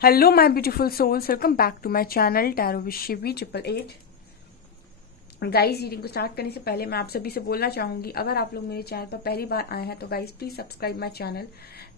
Hello my beautiful souls, welcome back to my channel Tarot with Shivi 888। Guys reading को start करने से पहले मैं आप सभी से बोलना चाहूंगी, अगर आप लोग मेरे चैनल पर पहली बार आए हैं तो guys please subscribe my channel.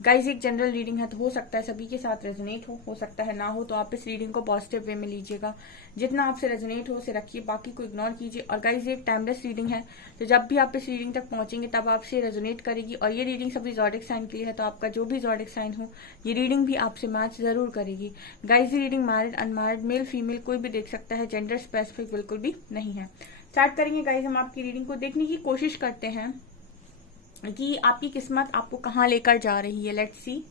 Guys एक जनरल रीडिंग है तो हो सकता है सभी के साथ रेजोनेट हो सकता है ना हो, तो आप इस रीडिंग को पॉजिटिव वे में लीजिएगा। जितना आपसे रेजोनेट हो उसे रखिए, बाकी को इग्नोर कीजिए। और गाइस ये एक टाइमलेस रीडिंग है, तो जब भी आप इस रीडिंग तक पहुंचेंगे तब आपसे रेजोनेट करेगी। और ये रीडिंग सभी ज़ोडिक साइन के लिए है, तो आपका जो भी ज़ोडिक साइन हो ये रीडिंग भी आपसे मैच जरूर करेगी। गाइस ये reading married unmarried male female कोई भी देख सकता है, जेंडर स्पेसिफिक बिल्कुल भी नहीं है। स्टार्ट करेंगे गाइस, हम आपकी रीडिंग को देखने की कोशिश करते हैं कि आपकी किस्मत आपको कहां लेकर जा रही है। Let's see.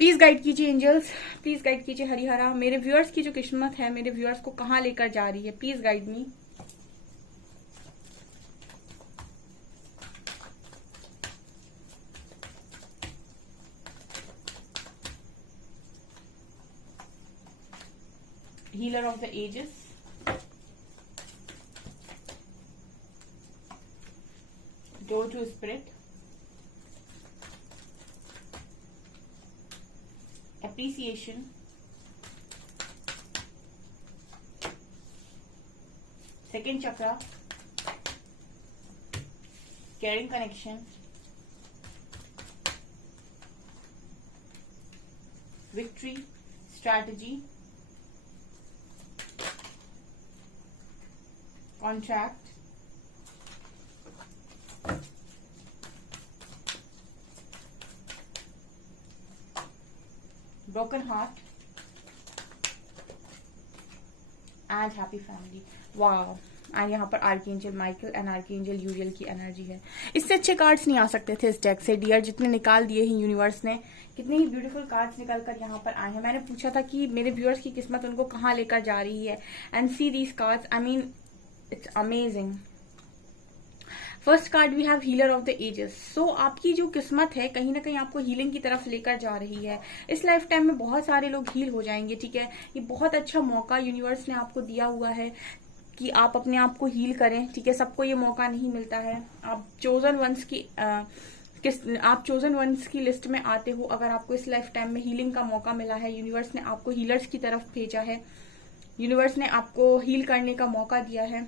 प्लीज गाइड कीजिए एंजल्स, प्लीज गाइड कीजिए हरिहरा। मेरे व्यूअर्स की जो किस्मत है, मेरे व्यूअर्स को कहां लेकर जा रही है, please guide me. Healer of the ages, door to spirit, appreciation, second chakra, caring connection, victory, strategy, contract, broken heart and happy family। Wow. And यहाँ पर आर्कएंजल माइकल एंड आर्कएंजल यूरियल की एनर्जी है। इससे अच्छे कार्ड्स नहीं आ सकते थे इस डेक से डियर, जितने निकाल दिए हैं यूनिवर्स ने। कितने ही ब्यूटीफुल कार्ड्स निकल कर यहाँ पर आए हैं। मैंने पूछा था कि मेरे व्यूअर्स की किस्मत उनको कहाँ लेकर जा रही है, and see these cards, I mean it's amazing. First card we have healer of the ages. So आपकी जो किस्मत है कहीं ना कहीं आपको हीलिंग की तरफ लेकर जा रही है। इस लाइफ टाइम में बहुत सारे लोग हील हो जाएंगे, ठीक है। ये बहुत अच्छा मौका यूनिवर्स ने आपको दिया हुआ है कि आप अपने आप को हील करें, ठीक है। सबको ये मौका नहीं मिलता है। आप चोजन वंस की लिस्ट में आते हो अगर आपको इस लाइफ टाइम में हीलिंग का मौका मिला है। यूनिवर्स ने आपको हीलर्स की तरफ भेजा है, यूनिवर्स ने आपको हील करने का मौका दिया है,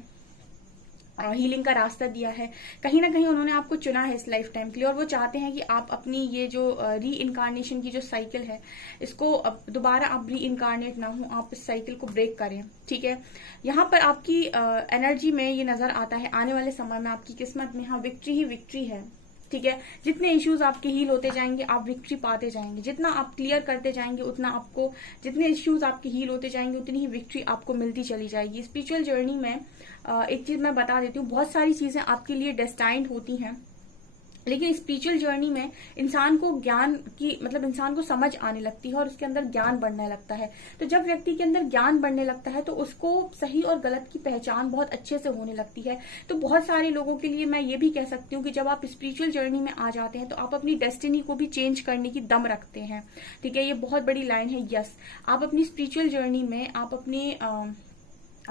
हीलिंग का रास्ता दिया है। कहीं ना कहीं उन्होंने आपको चुना है इस लाइफ टाइम के लिए, और वो चाहते हैं कि आप अपनी ये जो री इनकारनेशन की जो साइकिल है, इसको दोबारा आप री इनकारनेट ना हो, आप इस साइकिल को ब्रेक करें, ठीक है। यहाँ पर आपकी एनर्जी में ये नजर आता है आने वाले समय में आपकी किस्मत में हाँ विक्ट्री ही विक्ट्री है, ठीक है। जितने इश्यूज आपके हील होते जाएंगे आप विक्ट्री पाते जाएंगे। जितना आप क्लियर करते जाएंगे उतना आपको, जितने इश्यूज आपके हील होते जाएंगे उतनी ही विक्ट्री आपको मिलती चली जाएगी। स्पिरिचुअल जर्नी में एक चीज मैं बता देती हूँ, बहुत सारी चीजें आपके लिए डेस्टाइंड होती हैं, लेकिन स्पिरिचुअल जर्नी में इंसान को ज्ञान की मतलब इंसान को समझ आने लगती है और उसके अंदर ज्ञान बढ़ने लगता है। तो जब व्यक्ति के अंदर ज्ञान बढ़ने लगता है तो उसको सही और गलत की पहचान बहुत अच्छे से होने लगती है। तो बहुत सारे लोगों के लिए मैं ये भी कह सकती हूँ कि जब आप स्पिरिचुअल जर्नी में आ जाते हैं तो आप अपनी डेस्टिनी को भी चेंज करने की दम रखते हैं, ठीक है। ये बहुत बड़ी लाइन है। यस, आप अपनी स्पिरिचुअल जर्नी में आप अपने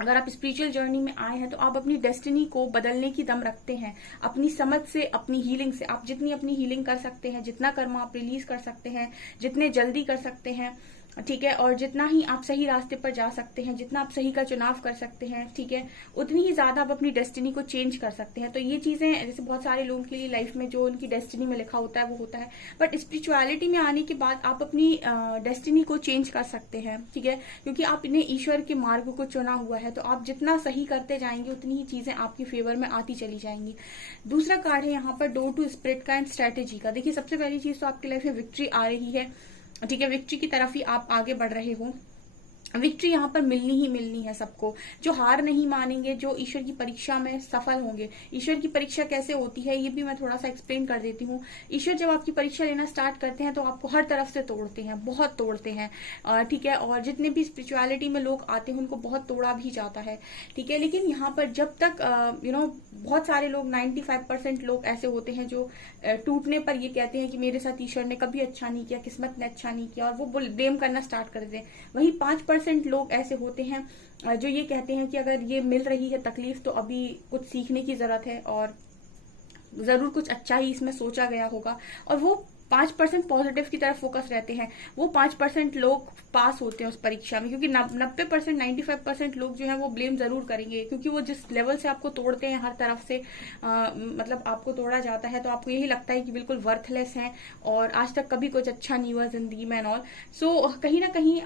अगर आप स्पिरिचुअल जर्नी में आए हैं तो आप अपनी डेस्टिनी को बदलने की दम रखते हैं। अपनी समझ से, अपनी हीलिंग से आप जितनी अपनी हीलिंग कर सकते हैं, जितना कर्म आप रिलीज कर सकते हैं, जितने जल्दी कर सकते हैं, ठीक है, और जितना ही आप सही रास्ते पर जा सकते हैं, जितना आप सही का चुनाव कर सकते हैं, ठीक है, उतनी ही ज्यादा आप अपनी डेस्टिनी को चेंज कर सकते हैं। तो ये चीजें जैसे बहुत सारे लोगों के लिए लाइफ में जो उनकी डेस्टिनी में लिखा होता है वो होता है, बट स्पिरिचुअलिटी में आने के बाद आप अपनी डेस्टिनी को चेंज कर सकते हैं, ठीक है, क्योंकि आपने ईश्वर के मार्ग को चुना हुआ है। तो आप जितना सही करते जाएंगे उतनी ही चीजें आपकी फेवर में आती चली जाएंगी। दूसरा कार्ड है यहाँ पर डोर टू स्पिरिट का एंड स्ट्रेटेजी का। देखिए सबसे पहली चीज तो आपकी लाइफ में विक्ट्री आ रही है, ठीक है। विक्ट्री की तरफ ही आप आगे बढ़ रहे हो। विक्ट्री यहाँ पर मिलनी ही मिलनी है सबको। जो हार नहीं मानेंगे, जो ईश्वर की परीक्षा में सफल होंगे। ईश्वर की परीक्षा कैसे होती है ये भी मैं थोड़ा सा एक्सप्लेन कर देती हूँ। ईश्वर जब आपकी परीक्षा लेना स्टार्ट करते हैं तो आपको हर तरफ से तोड़ते हैं, बहुत तोड़ते हैं, ठीक है। और जितने भी स्पिरिचुअलिटी में लोग आते हैं उनको बहुत तोड़ा भी जाता है, ठीक है। लेकिन यहाँ पर जब तक बहुत सारे लोग 95% लोग ऐसे होते हैं जो टूटने पर ये कहते हैं कि मेरे साथ ईश्वर ने कभी अच्छा नहीं किया, किस्मत ने अच्छा नहीं किया, और वो ब्लेम करना स्टार्ट कर देते हैं। वही 5% 20% लोग ऐसे होते हैं जो ये कहते हैं कि अगर ये मिल रही है तकलीफ तो अभी कुछ सीखने की जरूरत है और जरूर कुछ अच्छा ही इसमें सोचा गया होगा, और वो 5% पॉजिटिव की तरफ फोकस रहते हैं। वो 5% लोग पास होते हैं उस परीक्षा में, क्योंकि 90% 95% लोग जो है वो ब्लेम जरूर करेंगे, क्योंकि वो जिस लेवल से आपको तोड़ते हैं हर तरफ से, मतलब आपको तोड़ा जाता है तो आपको यही लगता है कि बिल्कुल वर्थलेस हैं और आज तक कभी कुछ अच्छा नहीं हुआ जिंदगी में एंड ऑल। सो कहीं ना कहीं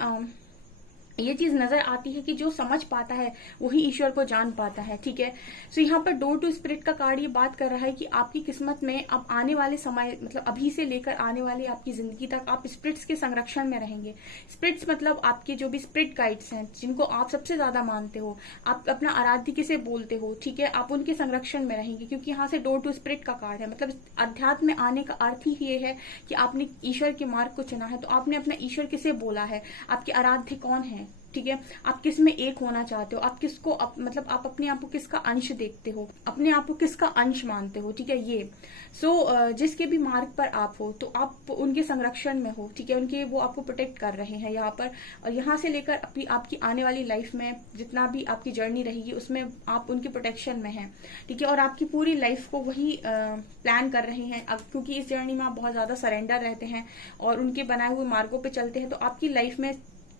ये चीज नजर आती है कि जो समझ पाता है वही ईश्वर को जान पाता है, ठीक है। सो यहाँ पर डोर टू स्पिरिट का कार्ड ये बात कर रहा है कि आपकी किस्मत में अब आने वाले समय, मतलब अभी से लेकर आने वाले आपकी जिंदगी तक आप स्पिरिट्स के संरक्षण में रहेंगे। स्पिरिट्स मतलब आपके जो भी स्पिरिट गाइड्स हैं, जिनको आप सबसे ज्यादा मानते हो, आप अपना आराध्य किसे बोलते हो, ठीक है, आप उनके संरक्षण में रहेंगे, क्योंकि यहाँ से डोर टू स्पिरिट का कार्ड है। मतलब अध्यात्म में आने का अर्थ ही ये है कि आपने ईश्वर के मार्ग को चुना है, तो आपने अपना ईश्वर किसे बोला है, आपके आराध्य कौन है, ठीक है, आप किस में एक होना चाहते हो, आप किसको मतलब आप अपने आप को किसका अंश देखते हो, अपने आप को किसका अंश मानते हो, ठीक है, ये। सो जिसके भी मार्ग पर आप हो तो आप उनके संरक्षण में हो, ठीक है, उनके वो आपको प्रोटेक्ट कर रहे हैं यहाँ पर। और यहाँ से लेकर आपकी आने वाली लाइफ में जितना भी आपकी जर्नी रहेगी उसमें आप उनके प्रोटेक्शन में हैं, ठीक है, और आपकी पूरी लाइफ को वही प्लान कर रहे हैं। अब क्योंकि इस जर्नी में आप बहुत ज्यादा सरेंडर रहते हैं और उनके बनाए हुए मार्गों पर चलते हैं, तो आपकी लाइफ में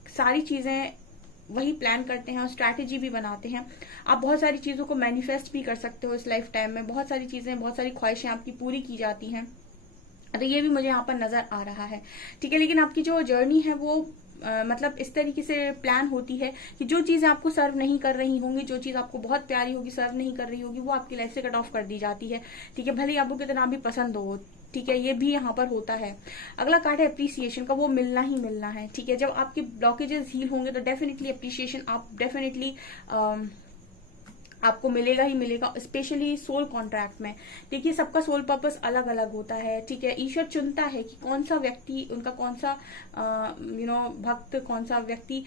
सारी चीजें वही प्लान करते हैं और स्ट्रैटेजी भी बनाते हैं। आप बहुत सारी चीजों को मैनिफेस्ट भी कर सकते हो इस लाइफ टाइम में, बहुत सारी चीजें, बहुत सारी ख्वाहिशें आपकी पूरी की जाती हैं, तो ये भी मुझे यहाँ पर नजर आ रहा है, ठीक है। लेकिन आपकी जो जर्नी है वो मतलब इस तरीके से प्लान होती है कि जो चीजें आपको सर्व नहीं कर रही होंगी, जो चीज आपको बहुत प्यारी होगी, सर्व नहीं कर रही होगी, वो आपकी लाइफ से कट ऑफ कर दी जाती है, ठीक है, भले ही आपको कितना भी पसंद हो, ठीक है, ये भी यहाँ पर होता है। अगला कार्ड है अप्रिसिएशन का, वो मिलना ही मिलना है, ठीक है। जब आपके ब्लॉकेजेस हील होंगे तो डेफिनेटली अप्रिसिएशन आप डेफिनेटली आपको मिलेगा ही मिलेगा, स्पेशली सोल कॉन्ट्रैक्ट में। देखिए सबका सोल पर्पस अलग अलग होता है, ठीक है, ईश्वर चुनता है कि कौन सा व्यक्ति, उनका कौन सा भक्त, कौन सा व्यक्ति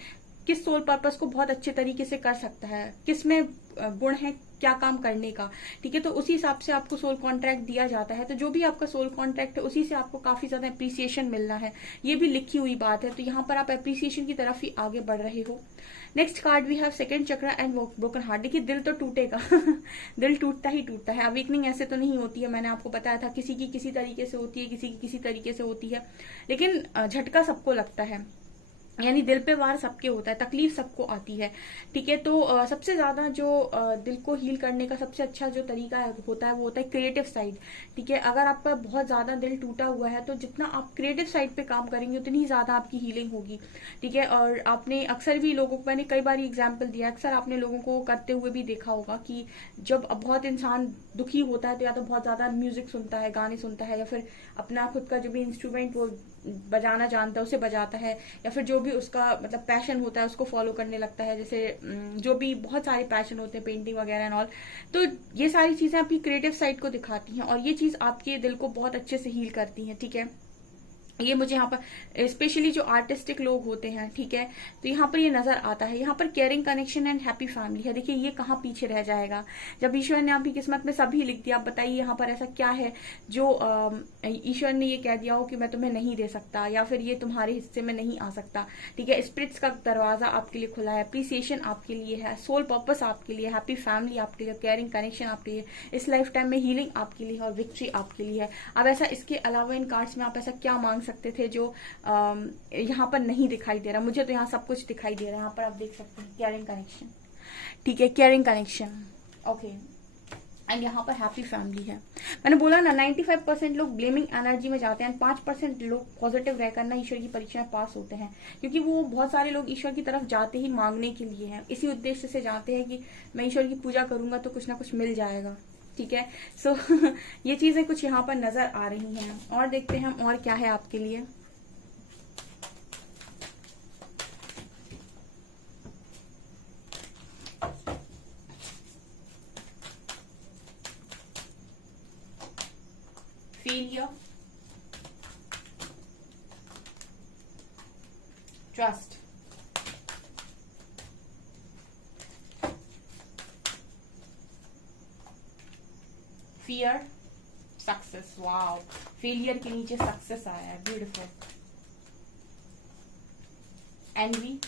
किस सोल पर्पस को बहुत अच्छे तरीके से कर सकता है, किस में गुण है क्या काम करने का, ठीक है, तो उसी हिसाब से आपको सोल कॉन्ट्रैक्ट दिया जाता है। तो जो भी आपका सोल कॉन्ट्रैक्ट है उसी से आपको काफी ज्यादा अप्रिसिएशन मिलना है, ये भी लिखी हुई बात है। तो यहाँ पर आप अप्रिसिएशन की तरफ ही आगे बढ़ रहे हो। Next card we have second chakra and broken heart. देखिए दिल तो टूटेगा दिल टूटता ही टूटता है। अवेकनिंग ऐसे तो नहीं होती है, मैंने आपको बताया था, किसी की किसी तरीके से होती है, किसी की किसी तरीके से होती है, लेकिन झटका सबको लगता है, यानी दिल पे वार सबके होता है, तकलीफ सबको आती है, ठीक है। तो सबसे ज्यादा जो दिल को हील करने का सबसे अच्छा जो तरीका होता है वो होता है क्रिएटिव साइड, ठीक है। अगर आपका बहुत ज्यादा दिल टूटा हुआ है तो जितना आप क्रिएटिव साइड पे काम करेंगे उतनी ही ज्यादा आपकी हीलिंग होगी, ठीक है। और आपने अक्सर भी लोगों को, मैंने कई बार एग्जाम्पल दिया, अक्सर आपने लोगों को करते हुए भी देखा होगा कि जब बहुत इंसान दुखी होता है तो या तो बहुत ज्यादा म्यूजिक सुनता है, गाने सुनता है, या फिर अपना खुद का जो भी इंस्ट्रूमेंट वो बजाना जानता है उसे बजाता है, या फिर जो भी उसका मतलब पैशन होता है उसको फॉलो करने लगता है, जैसे जो भी बहुत सारे पैशन होते हैं, पेंटिंग वगैरह एंड ऑल। तो ये सारी चीजें आपकी क्रिएटिव साइड को दिखाती हैं और ये चीज आपके दिल को बहुत अच्छे से हील करती हैं, ठीक है। ये मुझे यहाँ पर स्पेशली जो आर्टिस्टिक लोग होते हैं, ठीक है, तो यहाँ पर ये नजर आता है। यहाँ पर caring connection and happy family है। देखिए ये कहाँ पीछे रह जाएगा, जब ईश्वर ने आपकी किस्मत में सभी लिख दिया। आप बताइए यहाँ पर ऐसा क्या है जो ईश्वर ने ये कह दिया हो कि मैं तुम्हें नहीं दे सकता, या फिर ये तुम्हारे हिस्से में नहीं आ सकता, ठीक है। स्पिरिट्स का दरवाजा आपके लिए खुला है, अप्रिसिएशन आपके लिए है, सोल पर्पस आपके लिए, हैप्पी फैमिली आपके लिए, केयरिंग कनेक्शन आपके लिए, इस लाइफ टाइम में हीलिंग आपके लिए और विक्ट्री आपके लिए है। अब ऐसा इसके अलावा इन कार्ड्स में आप ऐसा क्या मांग सकते थे जो यहाँ पर नहीं दिखाई दे रहा? मुझे तो यहाँ सब कुछ दिखाई दे रहा है। यहाँ पर आप देख सकते हैं केयरिंग कनेक्शन, ठीक है, केयरिंग कनेक्शन, ओके, एंड यहाँ पर हैप्पी फैमिली है। मैंने बोला ना 95% लोग ब्लेमिंग एनर्जी में जाते हैं, 5% लोग पॉजिटिव रहकर ना ईश्वर की परीक्षा में पास होते हैं, क्योंकि वो बहुत सारे लोग ईश्वर की तरफ जाते ही मांगने के लिए हैं, इसी उद्देश्य से जाते हैं कि मैं ईश्वर की पूजा करूंगा तो कुछ ना कुछ मिल जाएगा, ठीक है। सो ये चीजें कुछ यहाँ पर नजर आ रही हैं। और देखते हैं और क्या है आपके लिए। Failure, trust, fear, success. Wow, failure के नीचे सक्सेस आया है, ब्यूटीफुल। N V,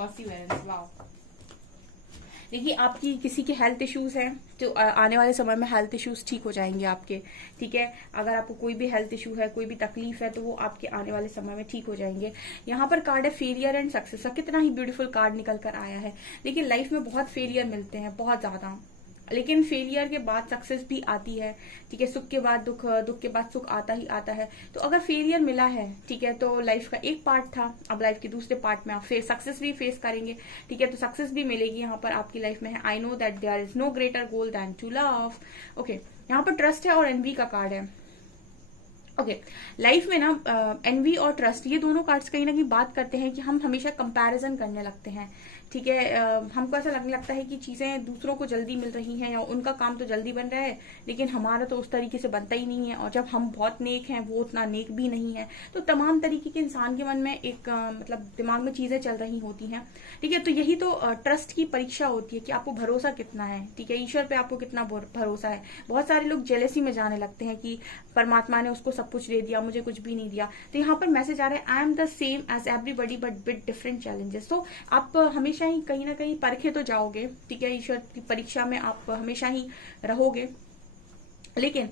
perseverance, wow. देखिए आपकी किसी के हेल्थ इश्यूज हैं तो आने वाले समय में हेल्थ इश्यूज ठीक हो जाएंगे आपके, ठीक है। अगर आपको कोई भी हेल्थ इशू है, कोई भी तकलीफ है, तो वो आपके आने वाले समय में ठीक हो जाएंगे। यहाँ पर कार्ड है फेलियर एंड सक्सेस। कितना ही ब्यूटीफुल कार्ड निकल कर आया है। देखिए लाइफ में बहुत फेलियर मिलते हैं, बहुत ज्यादा, लेकिन फेलियर के बाद सक्सेस भी आती है, ठीक है। सुख के बाद दुख, दुख के बाद सुख आता ही आता है। तो अगर फेलियर मिला है, ठीक है, तो लाइफ का एक पार्ट था। अब लाइफ के दूसरे पार्ट में आप सक्सेस भी फेस करेंगे, ठीक है। तो सक्सेस भी मिलेगी यहाँ पर आपकी लाइफ में है। I know that there is no greater goal than to love. Okay, यहाँ पर ट्रस्ट है और एनवी का कार्ड है। ओके, लाइफ में ना एनवी और ट्रस्ट, ये दोनों कार्ड्स कहीं ना कहीं बात करते हैं कि हम हमेशा कंपैरिजन करने लगते हैं, ठीक है। हमको ऐसा लगने लगता है कि चीजें दूसरों को जल्दी मिल रही हैं या उनका काम तो जल्दी बन रहा है, लेकिन हमारा तो उस तरीके से बनता ही नहीं है। और जब हम बहुत नेक हैं, वो उतना नेक भी नहीं है। तो तमाम तरीके के इंसान के मन में एक मतलब दिमाग में चीजें चल रही होती हैं, ठीक है। तो यही तो ट्रस्ट की परीक्षा होती है कि आपको भरोसा कितना है, ठीक है। ईश्वर पे आपको कितना भरोसा है। बहुत सारे लोग जेलेसी में जाने लगते हैं कि परमात्मा ने उसको सब कुछ दे दिया, मुझे कुछ भी नहीं दिया। तो यहाँ पर मैसेज आ रहा है, I am the same as everybody but with different challenges. तो आप हमेशा ही कहीं ना कहीं परखे तो जाओगे, ठीक है। ईश्वर की परीक्षा में आप हमेशा ही रहोगे, लेकिन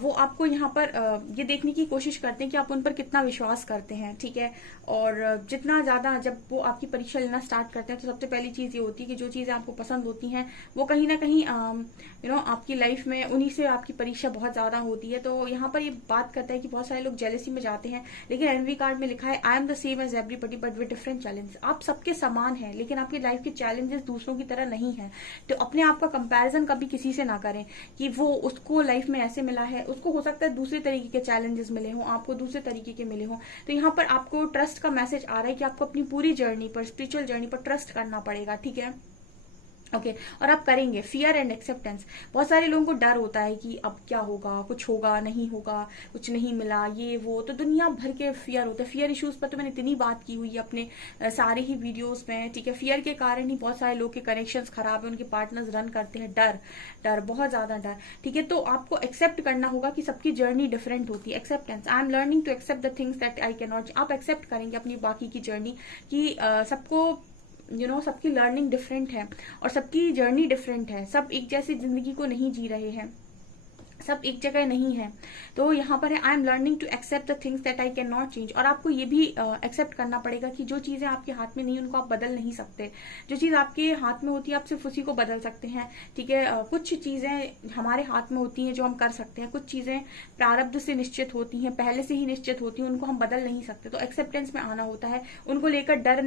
वो आपको यहाँ पर ये देखने की कोशिश करते हैं कि आप उन पर कितना विश्वास करते हैं, ठीक है। और जितना ज्यादा जब वो आपकी परीक्षा लेना स्टार्ट करते हैं, तो सबसे पहली चीज ये होती है कि जो चीजें आपको पसंद होती हैं वो कहीं ना कहीं आपकी लाइफ में उन्हीं से आपकी परीक्षा बहुत ज्यादा होती है। तो यहाँ पर ये बात करता है कि बहुत सारे लोग जेलेसी में जाते हैं, लेकिन एनवी कार्ड में लिखा है, I am the same as everybody but with different challenge. आप सबके समान हैं, लेकिन आपकी लाइफ के चैलेंजेस दूसरों की तरह नहीं है। तो अपने आप का कंपेरिजन कभी किसी से ना करें कि वो उसको लाइफ में ऐसे मिला है, उसको हो सकता है दूसरे तरीके के चैलेंजेस मिले हों, आपको दूसरे तरीके के मिले हों। तो यहाँ पर आपको ट्रस्ट का मैसेज आ रहा है कि आपको अपनी पूरी जर्नी पर, स्पिरिचुअल जर्नी पर ट्रस्ट करना पड़ेगा, ठीक है। ओके, और आप करेंगे। फियर एंड एक्सेप्टेंस, बहुत सारे लोगों को डर होता है कि अब क्या होगा, कुछ होगा नहीं होगा, कुछ नहीं मिला, ये वो, तो दुनिया भर के फियर होते हैं। फियर इश्यूज पर तो मैंने इतनी बात की हुई है अपने सारे ही वीडियोस में, ठीक है। फियर के कारण ही बहुत सारे लोग के कनेक्शंस खराब है, उनके पार्टनर्स रन करते हैं। डर बहुत ज्यादा डर, ठीक है। तो आपको एक्सेप्ट करना होगा कि सबकी जर्नी डिफरेंट होती है। Acceptance, I am learning to accept the things that I can not. आप एक्सेप्ट करेंगे अपनी बाकी की जर्नी कि सबको सबकी लर्निंग डिफरेंट है और सबकी जर्नी डिफरेंट है। सब एक जैसी जिंदगी को नहीं जी रहे हैं, सब एक जगह नहीं है। तो यहाँ पर है, I am learning to accept the things that I can not change. और आपको ये भी एक्सेप्ट करना पड़ेगा कि जो चीजें आपके हाथ में नहीं, उनको आप बदल नहीं सकते। जो चीज आपके हाथ में होती है, आप सिर्फ उसी को बदल सकते हैं, ठीक है। कुछ चीजें हमारे हाथ में होती हैं जो हम कर सकते हैं, कुछ चीजें प्रारब्ध से निश्चित होती हैं, पहले से ही निश्चित होती हैं, उनको हम बदल नहीं सकते। तो एक्सेप्टेंस में आना होता है, उनको लेकर डर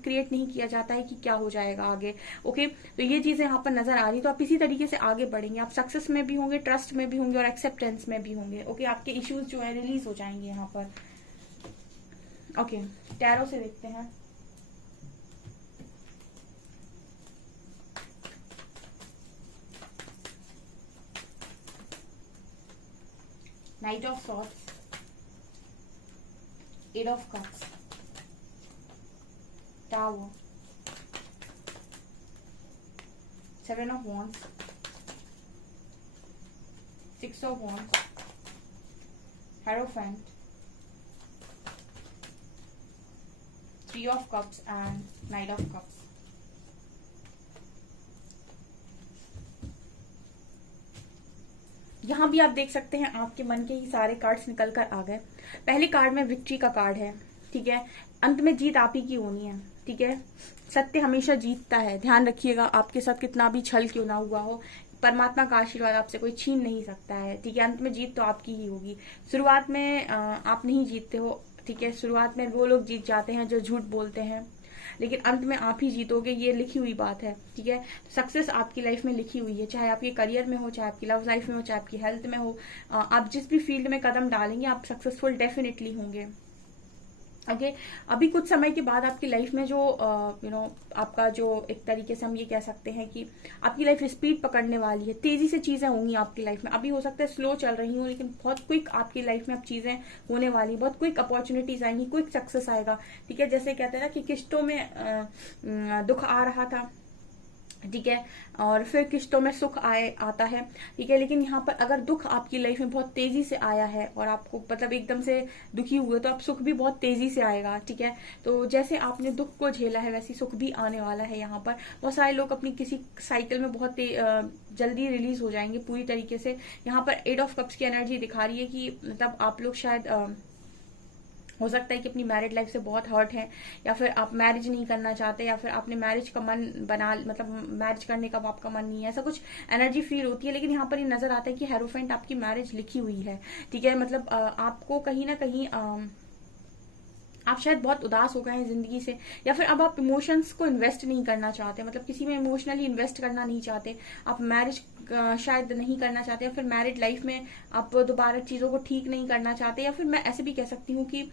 क्रिएट नहीं किया जाता है कि क्या हो जाएगा आगे। ओके, तो ये चीजें यहाँ पर नजर आ रही। तो आप इसी तरीके से आगे बढ़ेंगे, आप सक्सेस में भी होंगे, ट्रस्ट में भी होंगे और एक्सेप्टेंस में भी होंगे। ओके, आपके इश्यूज जो है रिलीज हो जाएंगे यहाँ पर। ओके, टैरो से देखते हैं। Knight of swords, eight of cups, tower, seven of wands, six of wands, hierophant, three of cups and knight of cups. यहां भी आप देख सकते हैं आपके मन के ही सारे कार्ड्स निकल कर आ गए। पहले कार्ड में विक्ट्री का कार्ड है, ठीक है। अंत में जीत आप ही की होनी है, ठीक है। सत्य हमेशा जीतता है, ध्यान रखिएगा। आपके साथ कितना भी छल क्यों ना हुआ हो, परमात्मा का आशीर्वाद आपसे कोई छीन नहीं सकता है, ठीक है। अंत में जीत तो आपकी ही होगी। शुरुआत में आप नहीं जीतते हो, ठीक है। शुरुआत में वो लोग जीत जाते हैं जो झूठ बोलते हैं, लेकिन अंत में आप ही जीतोगे, ये लिखी हुई बात है, ठीक है। सक्सेस आपकी लाइफ में लिखी हुई है, चाहे आपके करियर में हो, चाहे आपकी लव लाइफ में हो, चाहे आपकी हेल्थ में हो। आप जिस भी फील्ड में कदम डालेंगे, आप सक्सेसफुल डेफिनेटली होंगे। ओके, अभी कुछ समय के बाद आपकी लाइफ में जो आपका जो एक तरीके से हम ये कह सकते हैं कि आपकी लाइफ स्पीड पकड़ने वाली है, तेजी से चीजें होंगी आपकी लाइफ में। अभी हो सकता है स्लो चल रही हो, लेकिन बहुत क्विक आपकी लाइफ में अब चीजें होने वाली, बहुत क्विक अपॉर्चुनिटीज आएंगी, क्विक सक्सेस आएगा, ठीक है। जैसे कहते हैं ना कि किस्तों में दुख आ रहा था, ठीक है। और फिर किश्तों में सुख आता है, ठीक है। लेकिन यहाँ पर अगर दुख आपकी लाइफ में बहुत तेजी से आया है और आपको मतलब एकदम से दुखी हुए, तो आप सुख भी बहुत तेजी से आएगा, ठीक है। तो जैसे आपने दुख को झेला है वैसे सुख भी आने वाला है। यहाँ पर बहुत सारे लोग अपनी किसी साइकिल में बहुत जल्दी रिलीज हो जाएंगे पूरी तरीके से। यहाँ पर 8 ऑफ कप्स की एनर्जी दिखा रही है कि मतलब आप लोग शायद हो सकता है कि अपनी मैरिड लाइफ से बहुत हर्ट है, या फिर आप मैरिज नहीं करना चाहते, या फिर आपने मैरिज का मन बना मतलब मैरिज करने का आपका मन नहीं है, ऐसा कुछ एनर्जी फील होती है। लेकिन यहाँ पर ये नजर आता है कि हेरोफेंट आपकी मैरिज लिखी हुई है, ठीक है। मतलब आपको कहीं ना कहीं आप शायद बहुत उदास हो गए हैं जिंदगी से, या फिर अब आप इमोशंस को इन्वेस्ट नहीं करना चाहते, मतलब किसी में इमोशनली इन्वेस्ट करना नहीं चाहते, आप मैरिज शायद नहीं करना चाहते, या फिर मैरिड लाइफ में आप दोबारा चीजों को ठीक नहीं करना चाहते, या फिर मैं ऐसे भी कह सकती हूँ कि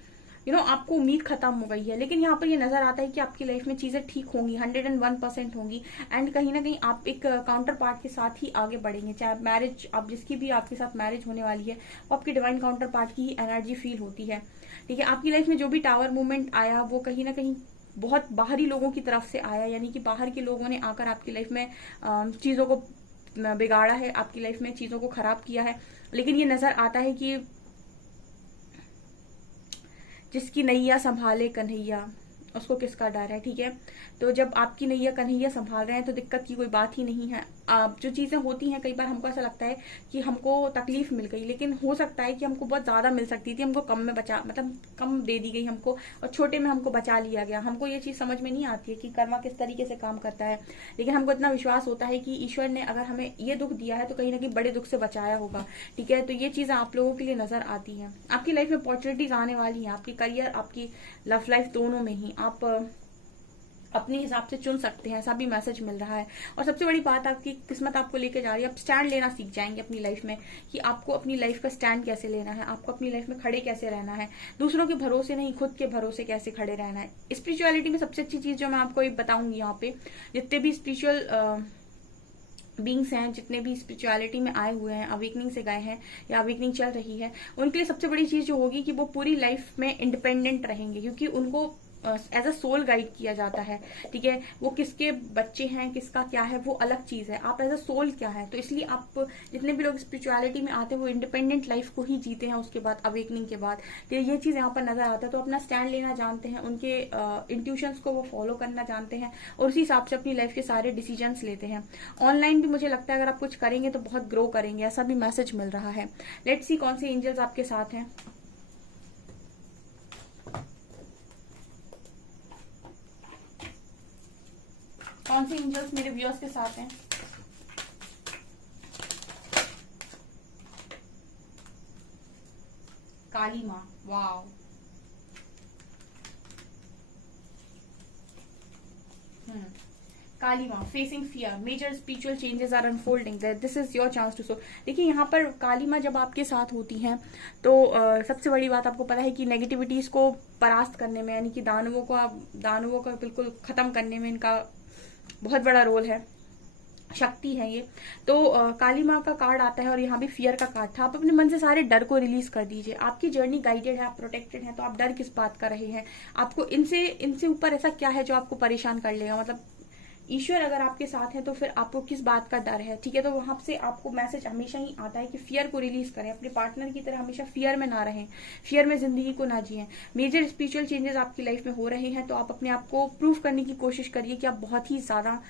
आपको उम्मीद खत्म हो गई है। लेकिन यहाँ पर ये नजर आता है कि आपकी लाइफ में चीजें ठीक होंगी, 101% होंगी। एंड कहीं ना कहीं आप एक काउंटर पार्ट के साथ ही आगे बढ़ेंगे, चाहे मैरिज आप जिसकी भी आपके साथ मैरिज होने वाली है वो आपकी डिवाइन काउंटर पार्ट की ही एनर्जी फील होती है, ठीक है। आपकी लाइफ में जो भी टावर मूवमेंट आया वो कहीं ना कहीं बहुत बाहरी लोगों की तरफ से आया, यानी कि बाहर के लोगों ने आकर आपकी लाइफ में चीजों को बिगाड़ा है, आपकी लाइफ में चीजों को खराब किया है। लेकिन ये नजर आता है कि जिसकी नैया संभाले कन्हैया उसको किसका डर है, ठीक है। तो जब आपकी नैया कन्हैया संभाल रहे हैं तो दिक्कत की कोई बात ही नहीं है। आप जो चीजें होती हैं कई बार हमको ऐसा लगता है कि हमको तकलीफ मिल गई, लेकिन हो सकता है कि हमको बहुत ज्यादा मिल सकती थी, हमको कम में बचा मतलब कम दे दी गई हमको, और छोटे में हमको बचा लिया गया। हमको ये चीज समझ में नहीं आती है कि कर्मा किस तरीके से काम करता है, लेकिन हमको इतना विश्वास होता है कि ईश्वर ने अगर हमें ये दुख दिया है तो कहीं ना कहीं बड़े दुख से बचाया होगा, ठीक है। तो ये चीजें आप लोगों के लिए नजर आती है। आपकी लाइफ में अपॉर्चुनिटीज आने वाली है, आपकी करियर आपकी लव लाइफ दोनों में ही आप अपने हिसाब से चुन सकते हैं, ऐसा भी मैसेज मिल रहा है। और सबसे बड़ी बात आपकी किस्मत आपको लेके जा रही है, आप स्टैंड लेना सीख जाएंगे अपनी लाइफ में, कि आपको अपनी लाइफ का स्टैंड कैसे लेना है, आपको अपनी लाइफ में खड़े कैसे रहना है, दूसरों के भरोसे नहीं खुद के भरोसे कैसे खड़े रहना है। स्पिरिचुअलिटी में सबसे अच्छी चीज जो मैं आपको बताऊंगी यहाँ पे, जितने भी स्पिरिचुअल बींग्स हैं, जितने भी स्पिरिचुअलिटी में आए हुए हैं, अवेकनिंग से गए हैं या अवेकनिंग चल रही है, उनके लिए सबसे बड़ी चीज जो होगी कि वो पूरी लाइफ में इंडिपेंडेंट रहेंगे, क्योंकि उनको एज अ सोल गाइड किया जाता है, ठीक है। वो किसके बच्चे हैं किसका क्या है वो अलग चीज है, आप एज अ सोल क्या है। तो इसलिए आप जितने भी लोग स्पिरिचुअलिटी में आते हैं वो इंडिपेंडेंट लाइफ को ही जीते हैं उसके बाद, अवेकनिंग के बाद। तो ये चीज यहाँ पर नजर आता है। तो अपना स्टैंड लेना जानते हैं, उनके इंट्यूशंस को वो फॉलो करना जानते हैं, और उसी हिसाब से अपनी लाइफ के सारे डिसीजंस लेते हैं। ऑनलाइन भी मुझे लगता है अगर आप कुछ करेंगे तो बहुत ग्रो करेंगे, ऐसा भी मैसेज मिल रहा है। लेट्स सी कौन से एंजल्स आपके साथ हैं। कौन से एंजल्स मेरे व्यूअर्स के साथ हैं। काली माँ, वाओ। काली माँ, facing fear, major spiritual changes are unfolding, this is your chance to so. देखिए यहाँ पर काली माँ जब आपके साथ होती हैं तो सबसे बड़ी बात आपको पता है कि नेगेटिविटीज को परास्त करने में, यानी कि दानवों को बिल्कुल खत्म करने में इनका बहुत बड़ा रोल है, शक्ति है ये। तो काली माँ का कार्ड आता है और यहाँ भी फियर का कार्ड था। आप अपने मन से सारे डर को रिलीज कर दीजिए, आपकी जर्नी गाइडेड है, आप प्रोटेक्टेड हैं, तो आप डर किस बात कर रहे हैं। आपको इनसे ऊपर ऐसा क्या है जो आपको परेशान कर लेगा, मतलब ईश्वर अगर आपके साथ है तो फिर आपको किस बात का डर है, ठीक है। तो वहां से आपको मैसेज हमेशा ही आता है कि फियर को रिलीज करें, अपने पार्टनर की तरह हमेशा फियर में ना रहें, फियर में जिंदगी को ना जिएं। मेजर स्पिरिचुअल चेंजेस आपकी लाइफ में हो रहे हैं, तो आप अपने आप को प्रूव करने की कोशिश करिए कि आप बहुत ही ज्यादा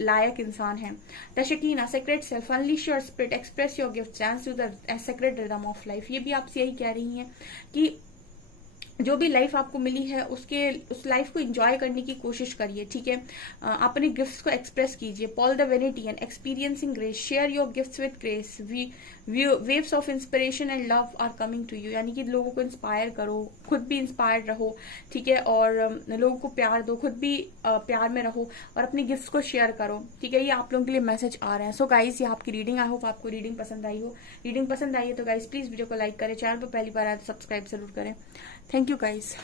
लायक इंसान हैं। The Shekinah, sacred self, unleash your spirit, express your gifts, dance to the sacred rhythm of life. ये भी आपसे यही कह रही हैं कि जो भी लाइफ आपको मिली है उस लाइफ को एंजॉय करने की कोशिश करिए, ठीक है। अपने गिफ्ट्स को एक्सप्रेस कीजिए। Paul the Venetian, experiencing grace, share your gifts with grace, waves of inspiration and love are coming to you, यानी कि लोगों को इंस्पायर करो, खुद भी इंस्पायर्ड रहो, ठीक है, और लोगों को प्यार दो, खुद भी प्यार में रहो, और अपने गिफ्ट्स को शेयर करो, ठीक है। ये आप लोगों के लिए मैसेज आ रहे हैं। सो गाइस, ये आपकी रीडिंग, आई होप आपको रीडिंग पसंद आई हो। रीडिंग पसंद आई है तो गाइस प्लीज वीडियो को लाइक करें, चैनल पर पहली बार आए तो सब्सक्राइब जरूर करें। Thank you guys.